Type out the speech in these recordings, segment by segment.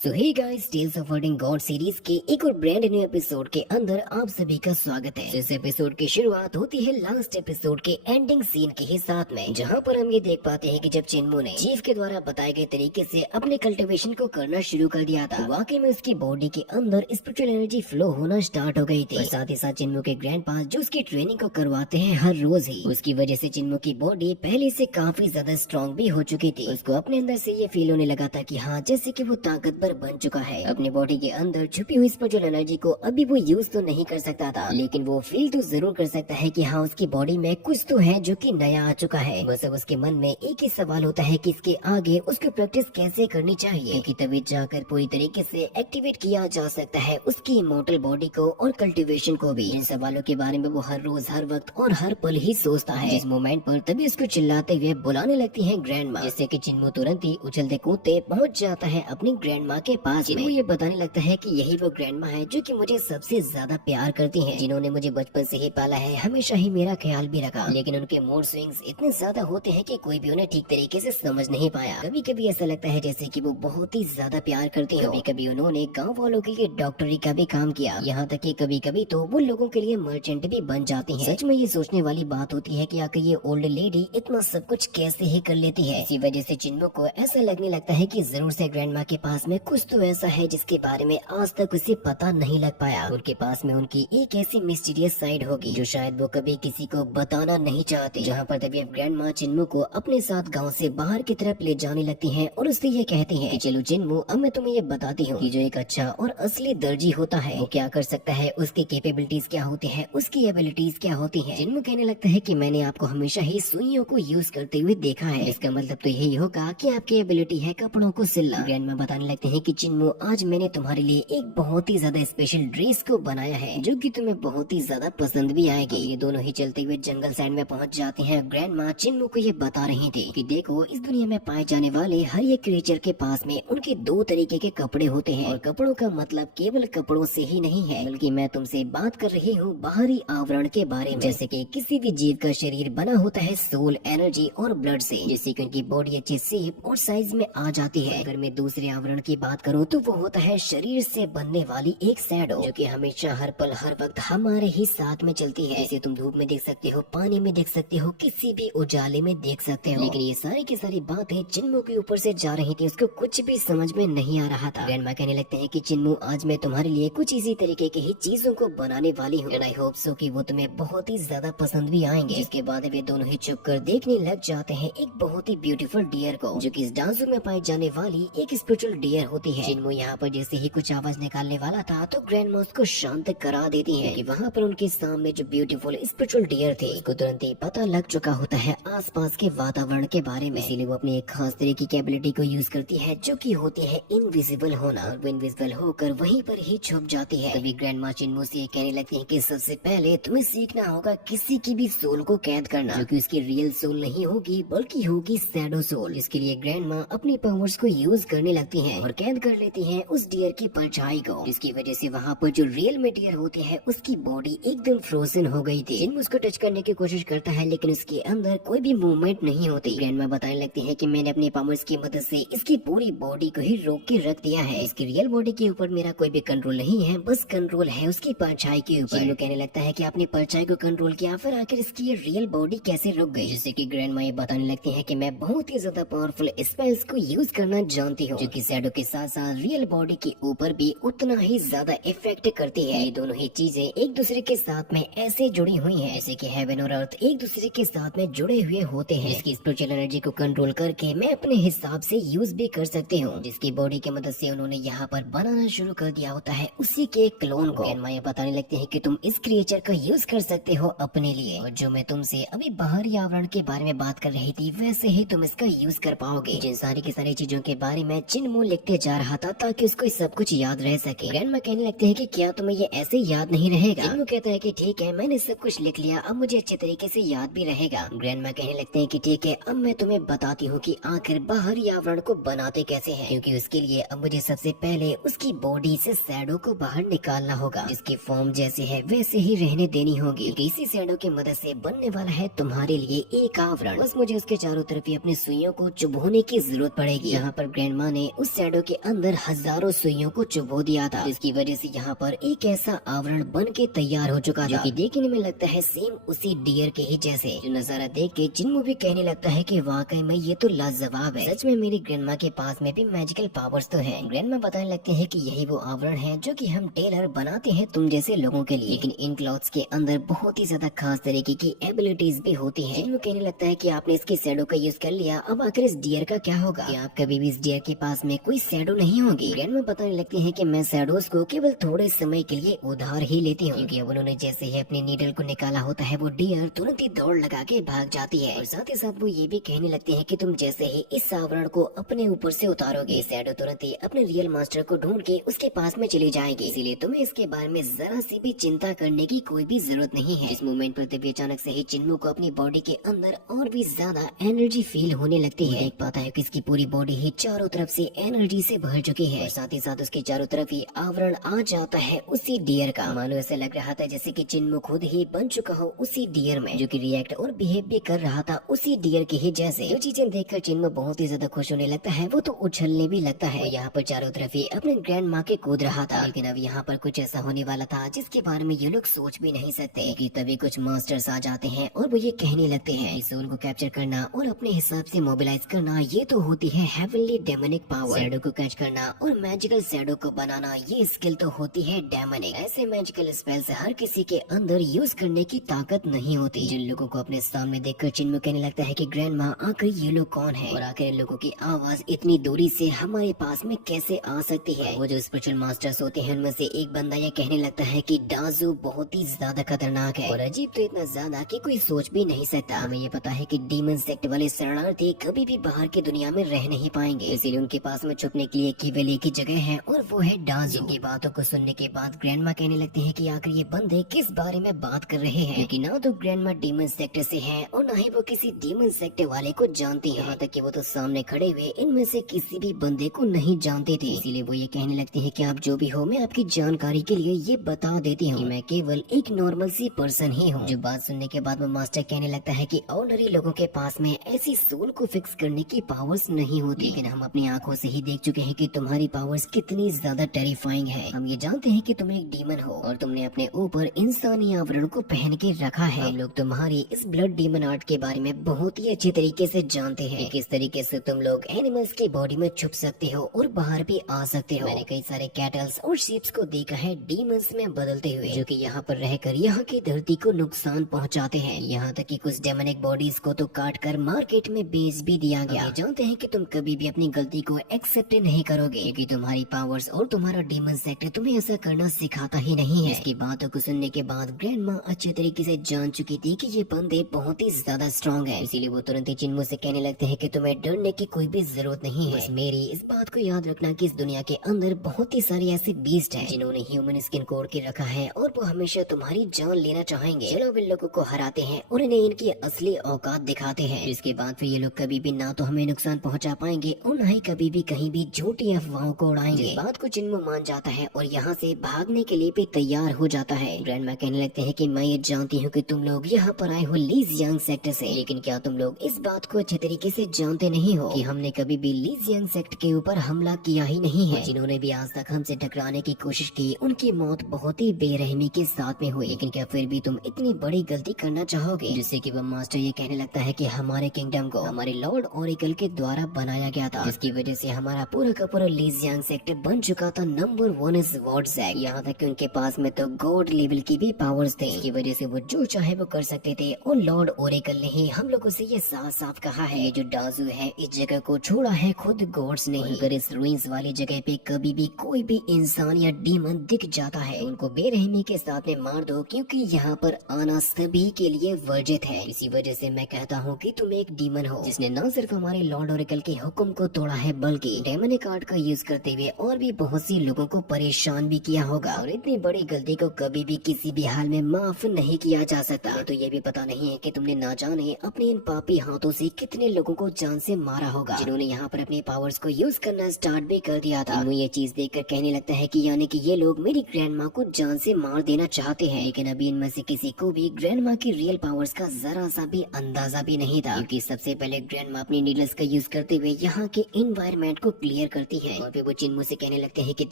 So hey guys, tales of wording God series के एक और ब्रांड न्यू एपिसोड के अंदर आप सभी का स्वागत है। इस एपिसोड की शुरुआत होती है लास्ट एपिसोड के एंडिंग सीन के ही साथ में, जहां पर हम ये देख पाते हैं कि जब चिन्मू ने चीफ के द्वारा बताए गए तरीके से अपने कल्टीवेशन को करना शुरू कर दिया था, तो वाकई में उसकी बॉडी के अंदर स्पिरिचुअल एनर्जी फ्लो होना स्टार्ट हो गई थी। और साथ ही साथ चिन्मू के ग्रैंड पास जो उसकी ट्रेनिंग को करवाते हैं हर रोज ही, उसकी वजह से चिन्मू की बॉडी पहले से काफी ज्यादा स्ट्रॉन्ग भी हो चुकी थी। उसको अपने अंदर से ये फील होने लगा था कि हाँ, जैसे कि वो ताकतवर बन चुका है। अपनी बॉडी के अंदर छुपी हुई स्पिरिचुअल एनर्जी को अभी वो यूज तो नहीं कर सकता था, लेकिन वो फील तो जरूर कर सकता है कि हाँ, उसकी बॉडी में कुछ तो है जो कि नया आ चुका है। बस अब उसके मन में एक ही सवाल होता है कि इसके आगे उसको प्रैक्टिस कैसे करनी चाहिए, क्योंकि तभी जाकर पूरी तरीके से एक्टिवेट किया जा सकता है उसकी इमोर्टल बॉडी को और कल्टीवेशन को भी। इन सवालों के बारे में वो हर रोज, हर वक्त और हर पल ही सोचता है। इस मोमेंट पर तभी उसको चिल्लाते हुए बुलाने लगती है ग्रैंड माँ, जिससे कि चिन्मू तुरंत ही उछलते कूदते पहुंच जाता है अपनी ग्रैंड माँ के पास में। ये बताने लगता है कि यही वो ग्रैंड माँ है जो कि मुझे सबसे ज्यादा प्यार करती हैं, जिन्होंने मुझे बचपन से ही पाला है, हमेशा ही मेरा ख्याल भी रखा। लेकिन उनके मूड स्विंग्स इतने ज्यादा होते हैं कि कोई भी उन्हें ठीक तरीके से समझ नहीं पाया। कभी कभी ऐसा लगता है जैसे कि वो बहुत ही ज्यादा प्यार करती है। कभी कभी उन्होंने गाँव वालों के लिए डॉक्टरी का भी काम किया, यहाँ तक कि कभी कभी तो वो लोगों के लिए मर्चेंट भी बन जाती है। सच में ये सोचने वाली बात होती है कि आखिर ये ओल्ड लेडी इतना सब कुछ कैसे ही कर लेती है। इसी वजह से चिन्मू को ऐसा लगने लगता है कि जरूर से ग्रैंड माँ के पास में कुछ तो ऐसा है जिसके बारे में आज तक उसे पता नहीं लग पाया। उनके पास में उनकी एक ऐसी मिस्टीरियस साइड होगी जो शायद वो कभी किसी को बताना नहीं चाहती। जहाँ पर तभी ग्रैंड माँ चिन्मू को अपने साथ गांव से बाहर की तरफ ले जाने लगती हैं और उससे ये कहती हैं कि चलो चिन्मू, अब मैं तुम्हें ये बताती हूँ कि जो एक अच्छा और असली दर्जी होता है वो क्या कर सकता है, उसकी कैपेबिलिटीज क्या होती है, उसकी एबिलिटीज क्या होती है। चिन्मू कहने लगता है कि मैंने आपको हमेशा ही सुइयों को यूज करते हुए देखा है, इसका मतलब तो यही होगा कि आपकी एबिलिटी है कपड़ों को सिलना। ग्रैंड माँ बताने लगते हैं कि चिन्मू, आज मैंने तुम्हारे लिए एक बहुत ही ज्यादा स्पेशल ड्रेस को बनाया है जो कि तुम्हें बहुत ही ज्यादा पसंद भी आएगी। ये दोनों ही चलते हुए जंगल साइड में पहुंच जाते हैं। ग्रैंड माँ चिन्मू को ये बता रही थी कि देखो, इस दुनिया में पाए जाने वाले हर एक क्रिएचर के पास में उनके दो तरीके के कपड़े होते हैं, और कपड़ों का मतलब केवल कपड़ों से ही नहीं है, बल्कि मैं तुमसे बात कर रही हूँ बाहरी आवरण के बारे में। जैसे कि किसी भी जीव का शरीर बना होता है सोल, एनर्जी और ब्लड से, जिससे कि उनकी बॉडी अच्छी शेप और साइज में आ जाती है। अगर मैं दूसरे आवरण की बात करूँ तो वो होता है शरीर से बनने वाली एक शैडो, जो कि हमेशा हर पल हर वक्त हमारे ही साथ में चलती है। इसे तुम धूप में देख सकते हो, पानी में देख सकते हो, किसी भी उजाले में देख सकते हो। लेकिन ये सारी की सारी बातें चिन्मू के ऊपर से जा रही थी, उसको कुछ भी समझ में नहीं आ रहा था। ग्रैंड माँ कहने लगते हैं कि चिन्मू, आज मैं तुम्हारे लिए कुछ इसी तरीके की ही चीजों को बनाने वाली हूँ, एंड आई होप सो कि वो तुम्हें बहुत ही ज्यादा पसंद भी आएंगे। जिसके बाद वे दोनों ही चुप कर देखने लग जाते हैं एक बहुत ही ब्यूटीफुल डियर को, जो कि इस डांसू में पाई जाने वाली एक स्पिरिचुअल डियर होती है। चिन्मू यहाँ पर जैसे ही कुछ आवाज निकालने वाला था तो ग्रैंड माँ उसको शांत करा देती है कि वहाँ पर उनके सामने जो ब्यूटीफुल स्पिरिचुअल डियर थी, उसको तुरंत ही पता लग चुका होता है आसपास के वातावरण के बारे में। इसीलिए वो अपनी एक खास तरह की एबिलिटी को यूज करती है जो कि होती है इनविजिबल होना, और वो इनविजिबल होकर वहीं पर ही छुप जाती है। तभी ग्रैंड माँ चिन्मू से कहने लगती है कि सबसे पहले तुम्हें सीखना होगा किसी की भी सोल को कैद करना, जो कि उसकी रियल सोल नहीं होगी बल्कि होगी शैडो सोल। इसके लिए ग्रैंड माँ अपनी पावर्स को यूज करने लगती है और कैद कर लेती है उस डियर की परछाई को, जिसकी वजह से वहाँ पर जो रियल में डियर होती है उसकी बॉडी एकदम फ्रोजन हो गई थी। चिन्मू उसको टच करने की कोशिश करता है, लेकिन उसके अंदर कोई भी मूवमेंट नहीं होती। ग्रैंड माँ बताने लगती है कि मैंने अपनी पावर्स की मदद से इसकी पूरी बॉडी को ही रोक के रख दिया है। इसकी रियल बॉडी के ऊपर मेरा कोई भी कंट्रोल नहीं है, बस कंट्रोल है उसकी परछाई के ऊपर। चिन्मू कहने लगता है कि आपने परछाई को कंट्रोल किया, फिर आखिर इसकी ये रियल बॉडी कैसे रुक गई। जिससे कि ग्रैंड माँ ये बताने लगती है कि मैं बहुत ही ज्यादा पावरफुल स्पेल्स को यूज करना जानती हूँ, जो कि शैडो के साथ साथ रियल बॉडी के ऊपर भी उतना ही ज्यादा इफेक्ट करती है। ये दोनों ही चीजें एक दूसरे के साथ में ऐसे जुड़ी हुई हैं, जैसे कि हेवन और अर्थ एक दूसरे के साथ में जुड़े हुए होते हैं। इसकी स्पिरिचुअल एनर्जी को कंट्रोल करके मैं अपने हिसाब से यूज भी कर सकती हूँ, जिसकी बॉडी की मदद से उन्होंने यहाँ पर बनाना शुरू कर दिया होता है उसी के क्लोन को। ग्रैंड माँ ये बताने लगते हैं कि तुम इस क्रिएचर का यूज कर सकते हो अपने लिए, और जो मैं तुमसे अभी बाहरी आवरण के बारे में बात कर रही थी वैसे ही तुम इसका यूज कर पाओगे। जिन सारी की सारी चीजों के बारे में चिन्मू लिखते जा रहा था ताकि उसको सब कुछ याद रह सके। ग्रैंड माँ कहने लगते हैं कि क्या तुम्हें ये ऐसे याद नहीं रहेगा। चिन्मू कहता है कि ठीक है, मैंने सब कुछ लिख लिया, अब मुझे अच्छे तरीके से याद भी रहेगा। ग्रैंड माँ कहने लगते हैं कि ठीक है, अब मैं तुम्हें बताती हूँ कि आखिर बाहरी आवरण को बनाते कैसे हैं, क्योंकि उसके लिए अब मुझे सबसे पहले उसकी बॉडी से शैडो को बाहर निकालना होगा। इसकी फॉर्म जैसे है वैसे ही रहने देनी होगी। इसी शैडो की मदद से बनने वाला है तुम्हारे लिए एक आवरण। बस मुझे उसके चारों तरफ ही अपनी सुइयों को चुभोने की जरूरत पड़ेगी। यहाँ पर ग्रैंड माँ ने उस शैडो के अंदर हजारों सुइयों को चुभो दिया था, जिसकी वजह से यहाँ पर एक ऐसा आवरण बन के तैयार हो चुका था, जो कि देखने में लगता है सेम उसी डियर के ही जैसे। जो नजारा देख के जिन्मो भी कहने लगता है कि वाकई में ये तो लाजवाब है, सच में मेरी ग्रैंडमा के पास में भी मैजिकल पावर्स तो हैं। ग्रैंडमा बताने लगते हैं कि यही वो आवरण है जो कि हम टेलर बनाते हैं तुम जैसे लोगों के लिए, लेकिन इन क्लॉथ्स के अंदर बहुत ही ज्यादा खास तरीके की एबिलिटीज भी होती है। जिन्मो कहने लगता है कि आपने इसकी शैडो का यूज कर लिया, अब आखिर इस डियर का क्या होगा? कि आप कभी भी इस डियर के पास में कोई शैडो नहीं होगी। ग्रैंडमा बताने लगती है कि मैं शैडोज को केवल थोड़े समय के लिए उधार ही लेती हूँ, क्योंकि अब उन्होंने जैसे ही अपनी नीडल को निकाला होता है वो डियर तुरंत ही दौड़ लगा के भाग जाती है। और साथ ही साथ वो ये भी कहने लगती है कि तुम जैसे ही इस आवरण को अपने ऊपर से उतारोगे, शैडो तुरंत ही अपने रियल मास्टर को ढूंढ के उसके पास में चली जाएगी, इसीलिए तुम्हें इसके बारे में जरा सी भी चिंता करने की कोई भी जरूरत नहीं है। इस मोमेंट पर तभी अचानक से ही चिन्मू को अपनी बॉडी के अंदर और भी ज्यादा एनर्जी फील होने लगती है। देख पाता है कि इसकी पूरी बॉडी ही चारों तरफ से एनर्जी से भर चुकी है, और साथ ही साथ उसके चारों तरफ ही आवरण आ जाता है उसी डियर का। मानो ऐसा लग रहा था जैसे कि चिन्मू खुद ही बन चुका हो उसी डियर में, जो कि रिएक्ट और बिहेव भी कर रहा था उसी डियर के ही जैसे। जो चीजें देखकर चिन्मू बहुत ही ज्यादा खुश होने लगता है, वो तो उछलने भी लगता है। यहाँ पर चारों तरफ ही अपने ग्रैंड माँ के कूद रहा था, लेकिन अब यहाँ पर कुछ ऐसा होने वाला था जिसके बारे में ये लोग सोच भी नहीं सकते। कि तभी कुछ मास्टर्स आ जाते हैं और वो ये कहने लगते हैं इस सोल को कैप्चर करना और अपने हिसाब से मोबिलाइज करना ये तो होती है हेवनली डेमोनिक पावर। शैडो को कैच करना और मैजिकल शैडो को बनाना ये स्किल तो होती है डेमोनिक। ऐसे मैजिकल स्पेल्स हर किसी के अंदर यूज करने की ताकत नहीं होती। जिन लोगों को अपने सामने देखकर चिन्मू कहने लगता है कि ग्रैंड माँ आखिर ये लोग कौन है, और आखिर इन लोगों की आवाज इतनी दूरी से हमारे पास में कैसे आ सकती है। वो जो स्पिरिचुअल मास्टर्स होते हैं उनमें से एक बंदा ये कहने लगता है कि डाजू बहुत ही ज्यादा खतरनाक है, और अजीब तो इतना ज्यादा कि कोई सोच भी नहीं सकता। हमें ये पता है कि डीमन सेक्ट वाले शरणार्थी कभी भी बाहर की दुनिया में रह नहीं पाएंगे, इसीलिए उनके पास में छुपने के लिए केवल एक ही जगह है और वो है डाजू। इनकी बातों को सुनने के बाद ग्रैंडमा कहने लगती है कि आखिर ये बंदे किस बारे में बात कर रहे हैं, क्योंकि ना तो ग्रैंडमा डीमन सेक्टर से है और ना ही वो किसी डीमन सेक्टर वाले को जानती है। यहाँ तक कि वो तो सामने खड़े हुए इनमें से किसी भी बंदे को नहीं जानते थे, इसीलिए वो ये कहने लगती है कि आप जो भी हो मैं आपकी जानकारी के लिए ये बता देती हूँ कि मैं केवल एक नॉर्मल सी पर्सन ही हूँ। जो बात सुनने के बाद वो मास्टर कहने लगता है कि ऑर्डिनरी लोगों के पास में ऐसी सोल को फिक्स करने की पावर्स नहीं होती, लेकिन हम अपनी आंखों से ही देख चुके हैं कि तुम्हारी पावर्स कितनी ज्यादा टेरिफाइंग है। हम ये जानते हैं कि तुम एक डीमन हो और तुमने अपने ऊपर इंसानी आवरण को पहन के रखा है। हम लोग तुम्हारी इस ब्लड डीमन आर्ट के बारे में बहुत ही अच्छी तरीके से जानते हैं, किस तरीके से तुम लोग एनिमल्स की बॉडी में छुप सकते हो और बाहर भी आ सकते हो। मैंने कई सारे कैटल्स और शीप्स को देखा है डीमंस में बदलते हुए, जो कि यहाँ पर रहकर यहाँ की धरती को नुकसान पहुँचाते हैं। यहाँ तक कि कुछ डेमोनिक बॉडीज को तो काट कर मार्केट में बेच भी दिया गया। ये जानते हैं कि तुम कभी भी अपनी गलती को एक्सेप्ट नहीं करोगे, क्योंकि तुम्हारी पावर्स और तुम्हारा डीमन सेक्टर तुम्हें ऐसा करना सिखाता ही नहीं है। इसकी बातों को सुनने के बाद ग्रैंड माँ अच्छे तरीके से जान चुकी थी कि ये बंदे बहुत ही ज्यादा स्ट्रॉन्ग है, इसीलिए वो तुरंत ही चिन्मू से कहने लगते हैं कि तुम्हें डरने की कोई भी जरूरत नहीं है। बस मेरी इस बात को याद रखना कि इस दुनिया के अंदर बहुत ही सारे ऐसे बीस्ट हैं जिन्होंने ह्यूमन स्किन कोड के रखा है और वो हमेशा तुम्हारी जान लेना चाहेंगे। चलो इन लोगों को हराते हैं और इन्हें इनकी असली औकात दिखाते हैं। इसके बाद फिर ये लोग कभी भी ना तो हमें नुकसान पहुंचा पाएंगे और ना ही कभी भी कहीं भी झूठी अफवाहों को उड़ाएंगे। इस बात को चिन्मू मान जाता है और यहाँ से भागने के लिए भी तैयार हो जाता है। ग्रैंडमा कहने लगते हैं कि मैं ये जानती हूँ कि तुम लोग यहाँ पर आए हो लीज यंग सेक्टर से, लेकिन क्या तुम लोग इस बात को अच्छे तरीके से जानते नहीं हो कि हमने कभी भी लीज यंग सेक्ट के ऊपर हमला किया ही नहीं है। जिन्होंने भी आज तक हमसे टकराने की कोशिश की उनकी मौत बहुत ही बेरहमी के साथ में हुई, लेकिन क्या फिर भी तुम इतनी बड़ी गलती करना चाहोगे? जिससे कि वो मास्टर ये कहने लगता है कि हमारे किंगडम को हमारे लॉर्ड ओरेकल के द्वारा बनाया गया था, जिसकी वजह से हमारा पूरा का पूरा लीज यंग सेक्टर बन चुका था नंबर 1 इज वॉर्डजैक। यहाँ तक कि उनके पास में तो गॉड लेवल की भी पावर्स थे, इसकी वजह से वो जो चाहे वो कर सकते थे। और लॉर्ड ओरेकल ने ही हम लोगों से ये साफ साफ कहा है ये जो डाजू है इस जगह को छोड़ा है खुद गॉड्स ने ही। अगर इस रुइंस वाली जगह पे कभी भी कोई भी इंसान या डीमन दिख जाता है उनको बेरहमी के साथ में मार दो, क्योंकि यहाँ पर आना सभी के लिए वर्जित है। इसी वजह से मैं कहता हूँ कि तुम एक डीमन हो जिसने न सिर्फ हमारे लॉर्ड ओरेकल के हुक्म को तोड़ा है बल्कि डेमोनिक आर्ट का यूज करते हुए और भी बहुत सी लोगों को परेशान भी किया होगा। और इतनी बड़ी गलती को कभी भी किसी भी हाल में माफ नहीं किया जा सकता। तो ये भी पता नहीं है कि तुमने ना जाने अपने इन पापी हाथों से कितने लोगों को जान से मारा होगा, जिन्होंने यहाँ पर अपने पावर्स को यूज करना स्टार्ट भी कर दिया था। वो ये चीज देखकर कहने लगता है कि यानी कि ये लोग मेरी ग्रैंड माँ को जान से मार देना चाहते हैं, लेकिन अभी इनमें से किसी को भी ग्रैंड माँ की रियल पावर्स का जरा सा भी अंदाजा भी नहीं था, क्योंकि सबसे पहले ग्रैंड माँ अपनी नीडल्स का यूज करते हुए यहाँ के इन्वायरमेंट को क्लियर शेयर करती है और फिर वो चिन्मू से कहने लगते हैं कि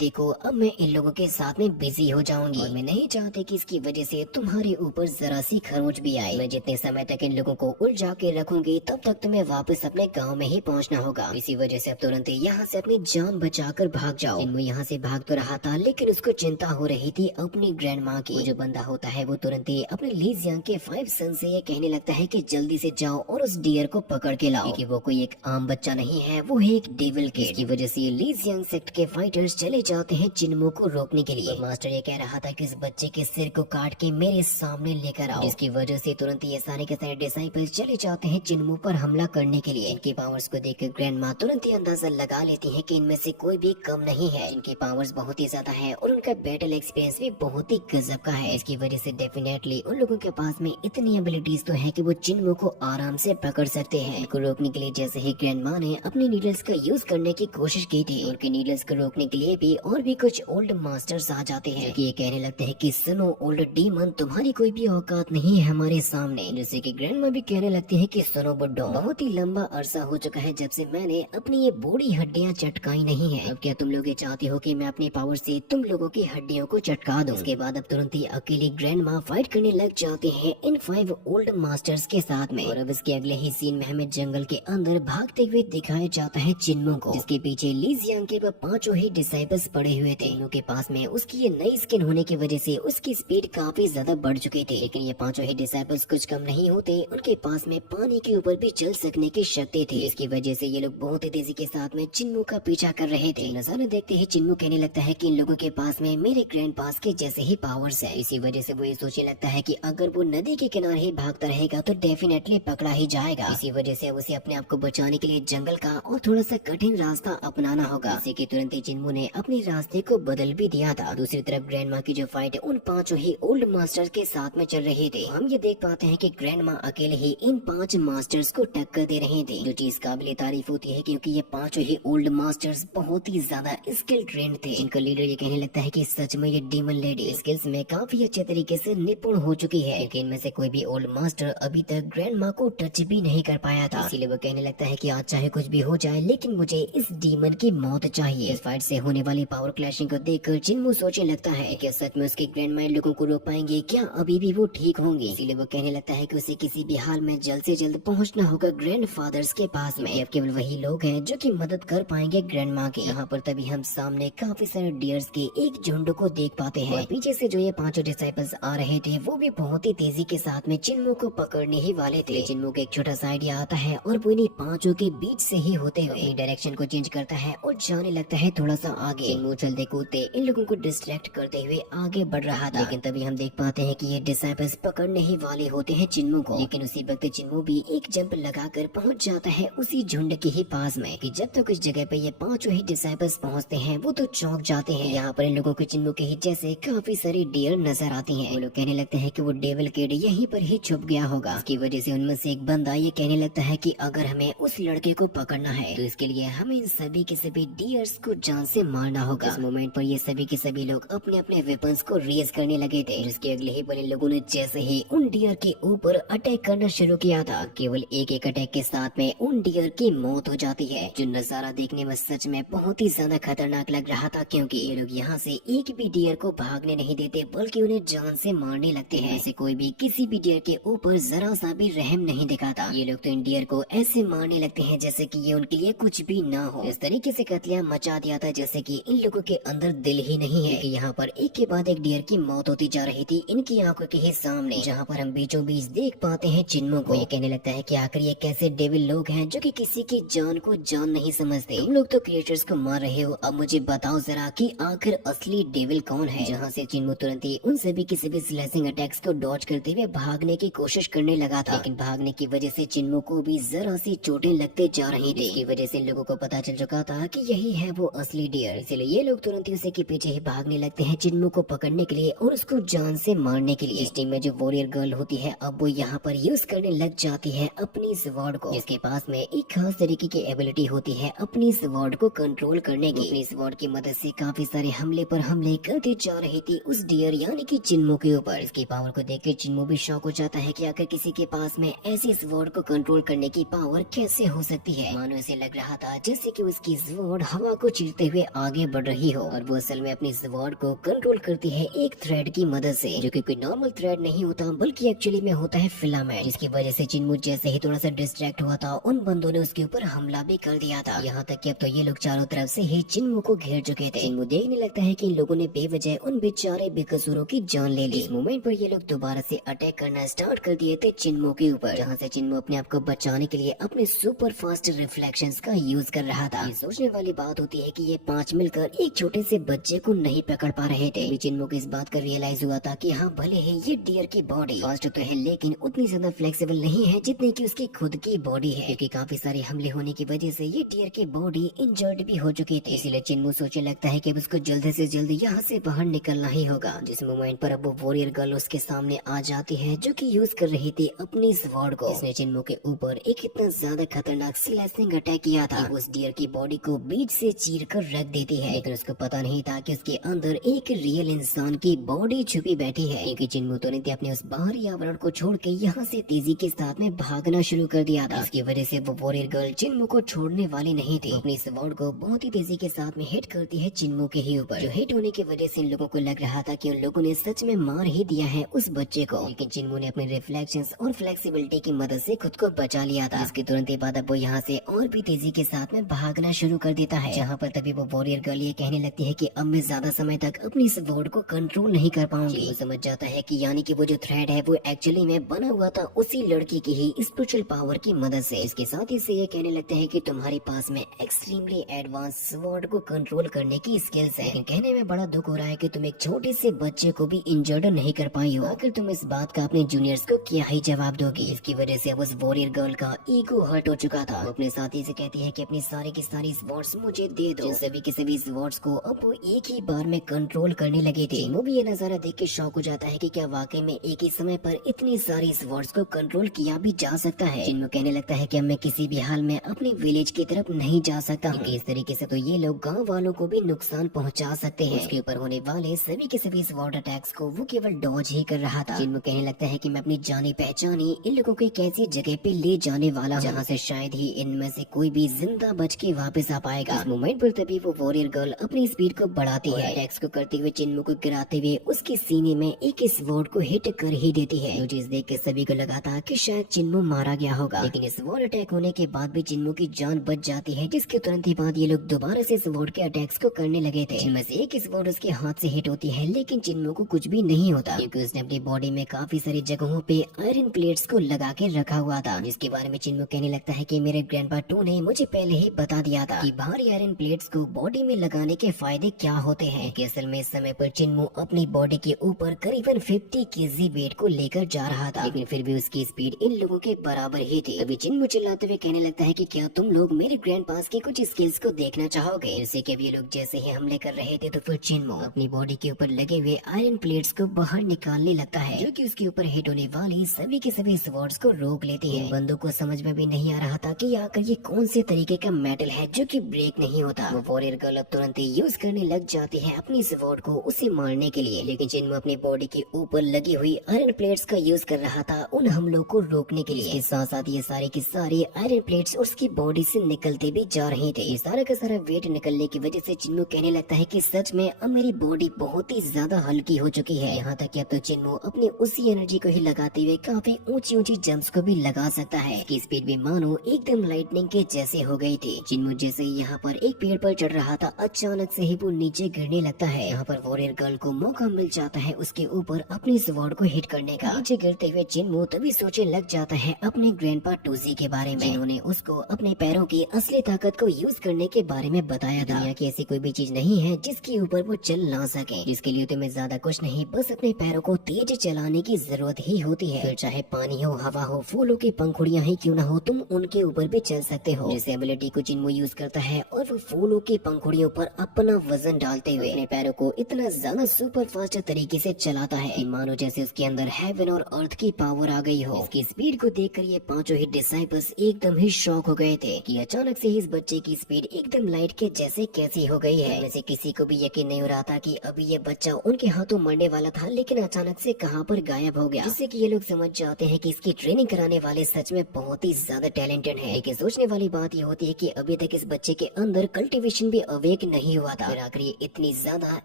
देखो अब मैं इन लोगों के साथ में बिजी हो जाऊंगी और मैं नहीं चाहती कि इसकी वजह से तुम्हारे ऊपर जरा सी खरोंच भी आए। मैं जितने समय तक इन लोगों को उलझा के रखूंगी तब तक तुम्हें वापस अपने गाँव में ही पहुँचना होगा। इसी वजह से अब तुरंत यहाँ से अपनी जान बचाकर भाग जाओ। चिन्मू यहाँ से भाग तो रहा था लेकिन उसको चिंता हो रही थी अपनी ग्रैंड माँ की। जो बंदा होता है वो तुरंत ही अपने ली जियांग के 5 सन से ये कहने लगता है कि जल्दी से जाओ और उस डियर को पकड़ के लाओ क्योंकि वो कोई एक आम बच्चा नहीं है, वो है एक डेविल किड। इसकी वजह से ली जियांग सेक्ट के फाइटर्स चले जाते हैं चिन्मू को रोकने के लिए। मास्टर ये कह रहा था कि इस बच्चे के सिर को काट के मेरे सामने लेकर आओ, जिसकी वजह से तुरंत ये सारे के सारे डिसाइपल्स चले जाते हैं चिन्मू पर हमला करने के लिए। इनकी पावर्स को देखकर ग्रैंड माँ तुरंत ही अंदाजा लगा लेती है कि इनमें से कोई भी कम नहीं है। इनकी पावर्स बहुत ही ज्यादा है और उनका बैटल एक्सपीरियंस भी बहुत ही गजब का है। इसकी वजह से डेफिनेटली उन लोगों के पास में इतनी एबिलिटीज तो है कि वो चिन्मू को आराम से पकड़ सकते हैं। इनको रोकने के लिए जैसे ही ग्रैंड माँ ने अपनी नीडल्स का यूज करने की कोशिश की थी, उनके नीडल्स को रोकने के लिए भी और भी कुछ ओल्ड मास्टर्स आ जाते हैं कि ये कहने लगते हैं कि सुनो ओल्ड डीमन, तुम्हारी कोई भी औकात नहीं है हमारे सामने। जैसे कि ग्रैंड माँ भी कहने लगती है कि सुनो बुड्ढो, बहुत ही लंबा अरसा हो चुका है जब से मैंने अपनी ये बूढ़ी हड्डियाँ चटकाई नहीं है। अब क्या तुम लोग ये चाहते हो कि मैं अपनी पावर से तुम लोगों की हड्डियों को चटका दूं? इसके बाद अब तुरंत ही अकेली ग्रैंड माँ फाइट करने लग जाते हैं इन 5 ओल्ड मास्टर्स के साथ में। और अब इसके अगले ही सीन में हमें जंगल के अंदर भागते हुए दिखाया जाता है चिन्मू को, जिसके पीछे ली जियांग के 5 ही डिसाइपल्स पड़े हुए थे। उनके पास में उसकी ये नई स्किन होने की वजह से उसकी स्पीड काफी ज्यादा बढ़ चुकी थी। लेकिन ये 5 ही डिसाइपल्स कुछ कम नहीं होते, उनके पास में पानी के ऊपर भी चल सकने की शक्ति थी। इसकी वजह से ये लोग बहुत ही तेजी के साथ में चिन्मू का पीछा कर रहे थे। नजारा देखते ही चिन्मू कहने लगता है कि इन लोगों के पास में मेरे ग्रैंड पास के जैसे ही पावर्स है। इसी वजह से वो ये सोचने लगता है कि अगर वो नदी के किनारे ही भागता रहेगा तो डेफिनेटली पकड़ा ही जाएगा। इसी वजह से उसे अपने आप को बचाने के लिए जंगल का और थोड़ा सा कठिन रास्ता अपनाना होगा। इसी के तुरंत ही चिन्मू ने अपने रास्ते को बदल भी दिया था। दूसरी तरफ ग्रैंड माँ की जो फाइट उन 5 ही ओल्ड मास्टर्स के साथ में चल रही थी। हम ये देख पाते हैं कि ग्रैंड माँ अकेले ही इन 5 मास्टर्स को टक्कर दे रहे थे, जो चीज काबिल तारीफ होती है क्योंकि ये 5 ही ओल्ड मास्टर्स बहुत ही ज्यादा स्किल ट्रेंड थे। इनका लीडर ये कहने लगता है कि सच में ये डीमन लेडी स्किल्स में काफी अच्छे तरीके से निपुण हो चुकी है, लेकिन इनमें से कोई भी ओल्ड मास्टर अभी तक ग्रैंड माँ को टच भी नहीं कर पाया था। इसीलिए वो कहने लगता है कि आज चाहे कुछ भी हो जाए लेकिन मुझे इस डीमन की मौत चाहिए। इस फाइट से होने वाली पावर क्लैशिंग को देखकर चिन्मू सोचने लगता है कि सच में उसके ग्रैंड माँ लोगों को रोक पाएंगे क्या, अभी भी वो ठीक होंगे। इसीलिए वो कहने लगता है कि उसे किसी भी हाल में जल्द से जल्द पहुंचना होगा ग्रैंड फादर्स के पास में। अब केवल वही लोग हैं जो कि मदद कर पाएंगे ग्रैंड माँ की। यहाँ पर तभी हम सामने काफी सारे डियर्स के एक झुंड को देख पाते हैं। पीछे से जो ये 5 डिसाइपल्स आ रहे थे वो भी बहुत ही तेजी के साथ में चिन्मू को पकड़ने ही वाले थे। चिन्मू को एक छोटा सा आइडिया आता है और वो इन्हीं 5 के बीच से ही होते हुए डायरेक्शन को चेंज करता है और जाने लगता है थोड़ा सा आगे। चिन्मू चलते कूदते इन लोगों को डिस्ट्रैक्ट करते हुए आगे बढ़ रहा था, लेकिन तभी हम देख पाते हैं कि ये डिसाइपल्स पकड़ने ही वाले होते हैं चिन्मू को। लेकिन उसी वक्त चिन्मू भी एक जंप लगाकर पहुंच जाता है उसी झुंड के ही पास में कि जब तक इस जगह पे ये 5 ही डिसाइपल्स पहुंचते हैं वो तो चौंक जाते हैं। यहाँ पर इन लोगों को चिन्मू के ही जैसे काफी सारी डियर नजर आती हैं। वो लोग कहने लगते हैं कि वो डेविल किड यहीं पर ही छुप गया होगा। इसकी वजह से उनमें से एक बंदा ये कहने लगता है कि अगर हमें उस लड़के को पकड़ना है तो इसके लिए हमें इन सभी के सभी डियर्स को जान से मारना होगा। इस मोमेंट पर ये सभी के सभी लोग अपने अपने वेपन्स को रेज करने लगे थे, जिसके अगले ही पल इन लोगों ने जैसे ही उन डियर के ऊपर अटैक करना शुरू किया था, केवल एक एक अटैक के साथ में उन डियर की मौत हो जाती है। जो नजारा देखने में सच में बहुत ही ज्यादा खतरनाक लग रहा था, क्योंकि ये लोग यहाँ से एक भी डियर को भागने नहीं देते बल्कि उन्हें जान से मारने लगते हैं। ऐसे कोई भी किसी भी डियर के ऊपर जरा सा भी रहम नहीं दिखाता। ये लोग तो इन डियर को ऐसे मारने लगते हैं जैसे कि ये उनके लिए कुछ भी ना हो। इस तरीके से कत्लेआम मचा दिया था जैसे कि इन लोगों के अंदर दिल ही नहीं है कि यहाँ पर एक के बाद एक डियर की मौत होती जा रही थी इनकी आंखों के ही सामने, जहाँ पर हम बीचों बीच देख पाते हैं चिन्मू को। ये कहने लगता है कि आखिर ये कैसे डेविल लोग हैं जो कि किसी की जान को जान नहीं समझते। तुम लोग तो क्रिएचर्स को मार रहे हो, अब मुझे बताओ जरा कि आखिर असली डेविल कौन है। जहाँ से चिन्मू तुरंत ही उन सभी के सभी स्लैशिंग अटैक्स को डॉज करते हुए भागने की कोशिश करने लगा था, लेकिन भागने की वजह से चिन्मू को भी जरा सी चोटें लगते जा रही थी। इसकी वजह से लोगों को पता चल चुका था कि यही है वो असली डियर। इसलिए ये लोग तुरंत ही उसी के पीछे ही भागने लगते हैं चिन्मू को पकड़ने के लिए और उसको जान से मारने के लिए। इस टीम में जो वॉरियर गर्ल होती है अब वो यहाँ पर यूज करने लग जाती है अपनी स्वॉर्ड को, जिसके पास में एक खास तरीके की एबिलिटी होती है अपनी स्वॉर्ड को कंट्रोल करने की। अपनी स्वॉर्ड की मदद से काफी सारे हमले पर हमले करती जा रही थी उस डियर यानी कि चिन्मू के ऊपर। इसकी पावर को देखकर चिन्मू भी शॉक हो जाता है कि आखिर किसी के पास में ऐसी स्वॉर्ड को कंट्रोल करने की पावर कैसे हो सकती है। मानो ऐसे लग रहा था जैसे कि वो उसकी स्वॉर्ड हवा को चीरते हुए आगे बढ़ रही हो और वो असल में अपनी स्वॉर्ड को कंट्रोल करती है एक थ्रेड की मदद से, जो कि कोई नॉर्मल थ्रेड नहीं होता बल्कि एक्चुअली में होता है फिलामेंट, जिसकी वजह से चिन्मू जैसे ही थोड़ा सा डिस्ट्रैक्ट हुआ था उन बंदों ने उसके ऊपर हमला भी कर दिया था। यहाँ तक कि अब तो ये लोग चारों तरफ से ही चिन्मू को घेर चुके थे। चिन्मू देखने लगता है कि इन लोगों ने बेवजह उन बेचारे बेकसूरों की जान ले ली। इस मोमेंट पर ये लोग दोबारा से अटैक करना स्टार्ट कर दिए थे चिन्मू के ऊपर, जहाँ से चिन्मू अपने आप को बचाने के लिए अपने सुपर फास्ट रिफ्लेक्शंस का यूज कर रहा था। ये सोचने वाली बात होती है कि ये 5 मिलकर एक छोटे से बच्चे को नहीं पकड़ पा रहे थे। चिन्मू को इस बात का रियलाइज हुआ था कि हाँ भले ही ये डियर की बॉडी फास्ट तो है लेकिन उतनी ज्यादा फ्लेक्सिबल नहीं है जितनी की उसकी खुद की बॉडी है, क्योंकि काफी सारे हमले होने की वजह से ये डियर की बॉडी इंजर्ड भी हो चुकी थी। इसीलिए चिन्मू सोचने लगता है कि अब उसको जल्दी से जल्दी यहाँ से बाहर निकलना ही होगा। जिस मोमेंट पर अब वो वॉरियर गर्ल उसके सामने आ जाती है जो कि यूज कर रही थी अपनी स्वॉर्ड को। इसने चिन्मू के ऊपर एक इतना ज्यादा खतरनाक स्लैशिंग अटैक किया था कि उस डियर की बॉडी को बीच से चीर कर रख देती है, लेकिन उसको पता नहीं था कि उसके अंदर एक रियल इंसान की बॉडी छुपी बैठी है, क्योंकि चिन्मू तुरंत अपने उस बाहरी आवरण को छोड़ के यहाँ से तेजी के साथ में भागना शुरू कर दिया था। इसकी वजह से वो वॉरियर गर्ल चिन्मू को छोड़ने वाली नहीं थी। अपनी स्वॉर्ड को बहुत ही तेजी के साथ में हिट करती है चिन्मू के ही ऊपर, जो हिट होने की वजह से इन लोगों को लग रहा था कि उन लोगों ने सच में मार ही दिया है उस बच्चे को, लेकिन चिन्मू ने अपने रिफ्लेक्शंस और फ्लेक्सिबिलिटी की मदद से खुद को बचा लिया था। इसके तुरंत बाद अब वो यहाँ से और भी तेजी के साथ में भागना शुरू कर देता है, जहाँ पर तभी वो वॉरियर गर्ल ये कहने लगती है कि अब मैं ज्यादा समय तक अपनी स्वॉर्ड को कंट्रोल नहीं कर पाऊंगी। वो समझ जाता है कि यानी कि वो जो थ्रेड है वो एक्चुअली में बना हुआ था उसी लड़की की ही स्पिरिचुअल पावर की मदद से। इसके साथ ही से ये कहने लगते हैं कि तुम्हारे पास में एक्सट्रीमली एडवांस स्वॉर्ड को कंट्रोल करने की स्किल्स है, लेकिन कहने में बड़ा दुख हो रहा है कि तुम एक छोटे से बच्चे को भी इंजर्ड नहीं कर पाई हो। आखिर तुम इस बात का अपने जूनियर्स को क्या ही जवाब दोगी। इसकी वजह से अब उस वॉरियर गर्ल का ईगो हर्ट हो चुका था। वो अपने साथी से कहती है कि अपनी सारी की सारी स्वॉर्ड्स मुझे दे दो। सभी के सभी स्वॉर्ड्स को अब वो एक ही बार में कंट्रोल करने लगे थे। वो भी ये नजारा देख के शॉक हो जाता है कि क्या वाकई में एक ही समय पर इतनी सारी स्वॉर्ड्स को कंट्रोल किया भी जा सकता है। जिनको कहने लगता है कि अब मैं किसी भी हाल में अपने विलेज की तरफ नहीं जा सकता हूँ। इस तरीके से तो ये लोग गाँव वालों को भी नुकसान पहुँचा सकते हैं। उसके ऊपर होने वाले सभी के सभी स्वॉर्ड अटैक्स को वो केवल डॉज ही कर रहा था। जिनको कहने लगता है कि मैं अपनी जानी पहचानी इन लोगों को एक ऐसी जगह पे ले जाने वाला हूँ जहाँ से शायद ही इनमें से कोई भी जिंदा बच के वापस आ पाएगा। इस मोमेंट पर तभी वो वॉरियर गर्ल अपनी स्पीड को बढ़ाती है, अटैक्स को करते हुए चिन्मू को गिराते हुए उसके सीने में एक स्वॉर्ड को हिट कर ही देती है। जो चीज देख के सभी को लगा था कि शायद चिन्मू मारा गया होगा, लेकिन इस स्वॉर्ड अटैक होने के बाद भी चिन्मू की जान बच जाती है, जिसके तुरंत ही बाद ये लोग दोबारा से स्वॉर्ड के अटैक्स को करने लगे थे। जिनमें से एक स्वॉर्ड उसके हाथ से हिट होती है, लेकिन चिन्मू को कुछ भी नहीं होता, क्योंकि उसने अपनी बॉडी में काफी सारी जगहों पे आयरन प्लेट्स को लगा के रखा हुआ था, जिसके बारे में चिन्मू कहने लगता है कि मेरे ग्रैंडपा 2 ने मुझे पहले ही बता दिया था कि भारी आयरन प्लेट्स को बॉडी में लगाने के फायदे क्या होते हैं। कि असल में इस समय पर चिन्मू अपनी बॉडी के ऊपर करीबन 50 केजी वेट को लेकर जा रहा था, लेकिन फिर भी उसकी स्पीड इन लोगों के बराबर ही थी। अभी चिन्मू चिल्लाते हुए कहने लगता है कि क्या तुम लोग मेरे ग्रैंडपास की कुछ स्किल्स को देखना चाहोगे। जैसे कि ये लोग जैसे ही हमले कर रहे थे तो फिर चिन्मू अपनी बॉडी के ऊपर लगे हुए आयरन प्लेट्स को बाहर निकालने लगता है, जो कि उसके ऊपर हिट होने वाली सभी के सभी स्वॉर्ड्स को रोक लेती है। बंदों को समझ में भी नहीं आ रहा था कि आखिर ये कौन से तरीके का मेटल है जो कि ब्रेक नहीं होता। वो वॉरियर गर्ल अब तुरंत ही यूज करने लग जाती है अपनी स्वॉर्ड को उसे मारने के लिए, लेकिन चिन्मू अपनी बॉडी के ऊपर लगी हुई आयरन प्लेट्स का यूज कर रहा था उन हमलों को रोकने के लिए। इसके साथ साथ ये सारे की सारी आयरन प्लेट्स उसकी बॉडी से निकलते भी जा रहे थे। ये सारा का सारा वेट निकलने की वजह से चिन्मू कहने लगता है कि सच में अब मेरी बॉडी बहुत ही ज्यादा हल्की हो चुकी है। यहाँ तक कि अब तो चिन्मू अपनी उसी एनर्जी को ही लगाते हुए काफी ऊंची ऊंची जंप्स को भी लगा सकता है। इसकी स्पीड भी मानो एकदम लाइटनिंग के जैसे हो गई थी। चिन्मू जैसे ही यहाँ पर एक पेड़ पर चढ़ रहा था, अचानक से ही वो नीचे गिरने लगता है। यहाँ पर वॉरियर गर्ल को मौका मिल जाता है उसके ऊपर अपनी स्वॉर्ड को हिट करने का। नीचे गिरते हुए चिन्मू तभी सोचने लग जाता है अपने ग्रैंडपा 2 के बारे में, जिन्होंने उसको अपने पैरों की असली ताकत को यूज करने के बारे में बताया था। दुनिया की ऐसी कोई भी चीज नहीं है जिसके ऊपर वो चल ना सके, जिसके लिए तुम्हें ज्यादा कुछ नहीं, बस अपने पैरों को तेज चलाने की जरूरत ही होती है। फिर चाहे पानी हो, हवा हो, फूलों की पंखुड़ियां ही क्यों ना हो, तुम उनके ऊपर भी चल सकते हो। जिस एबिलिटी को चिन्मू यूज करता है और वो फूलों की पंखुड़ियों पर अपना वजन डालते हुए अपने पैरों को इतना ज्यादा सुपर फास्ट तरीके से चलाता है, मानो जैसे उसके अंदर हेवन और अर्थ की पावर आ गई हो। इसकी स्पीड को देखकर ये पांचों ही डिसाइपल्स एकदम ही शॉक हो गए थे कि अचानक से इस बच्चे की स्पीड एकदम लाइट के जैसे कैसी हो गई है। वैसे किसी को भी यकीन नहीं हो रहा था कि अभी ये बच्चा उनके हाथों मरने वाला था, लेकिन अचानक से कहां पर गायब हो गया, जिससे कि ये लोग समझ जाते हैं कि इसकी ट्रेनिंग कराने वाले सच में बहुत ही ज्यादा टैलेंटेड है। लेकिन सोचने वाली बात ये होती है कि अभी तक इस बच्चे के अंदर कल्टीवेशन भी अवेक नहीं हुआ था। फिर आखिर ये इतनी ज्यादा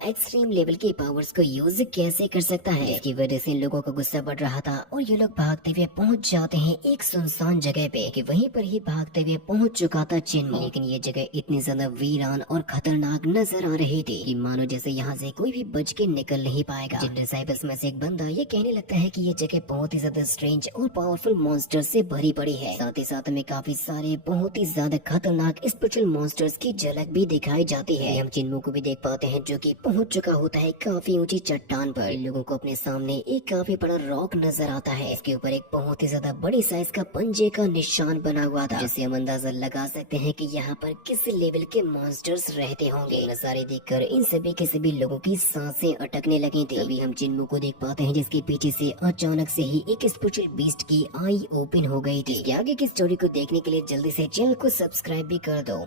एक्सट्रीम लेवल की पावर्स को यूज कैसे कर सकता है? इसकी वजह से इन लोगों का गुस्सा बढ़ रहा था और ये लोग भागते हुए पहुंच जाते हैं एक सुनसान जगह पे कि वहीं पर ही भागते हुए पहुंच चुका था चिन्मू। लेकिन ये जगह इतनी ज्यादा वीरान और खतरनाक नजर आ रही थी कि मानो जैसे यहाँ से कोई भी बच के निकल नहीं पाएगा। जिन डिसाइपल्स में से एक बंदा ये कहने लगता है कि ये जगह बहुत ही ज्यादा स्ट्रेंज और पावरफुल मॉन्स्टर से भरी पड़ी है। साथ ही साथ में काफी सारे बहुत ही ज्यादा खतरनाक स्पिरिचुअल मॉन्स्टर्स की झलक भी दिखाई जाती है। हम चिन्मू को भी देख पाते हैं जो कि पहुंच चुका होता है काफी ऊंची चट्टान पर। इन लोगों को अपने सामने एक काफी बड़ा रॉक नजर आता है। इसके ऊपर एक बहुत ही ज्यादा बड़ी साइज का पंजे का निशान बना हुआ था, जिससे हम अंदाजा लगा सकते हैं कि यहाँ पर किस लेवल के मॉन्स्टर्स रहते होंगे। नजारे देखकर इन सभी के सभी लोगों की सांसें अटकने लगी थी। अभी हम चिन्मू को देख पाते हैं जिसके पीछे से अचानक से ही एक स्पिरिचुअल बीस्ट की आई ओपन हो गई थी। आगे की स्टोरी को देखने के लिए जल्दी से चैनल को सब्सक्राइब भी कर दो।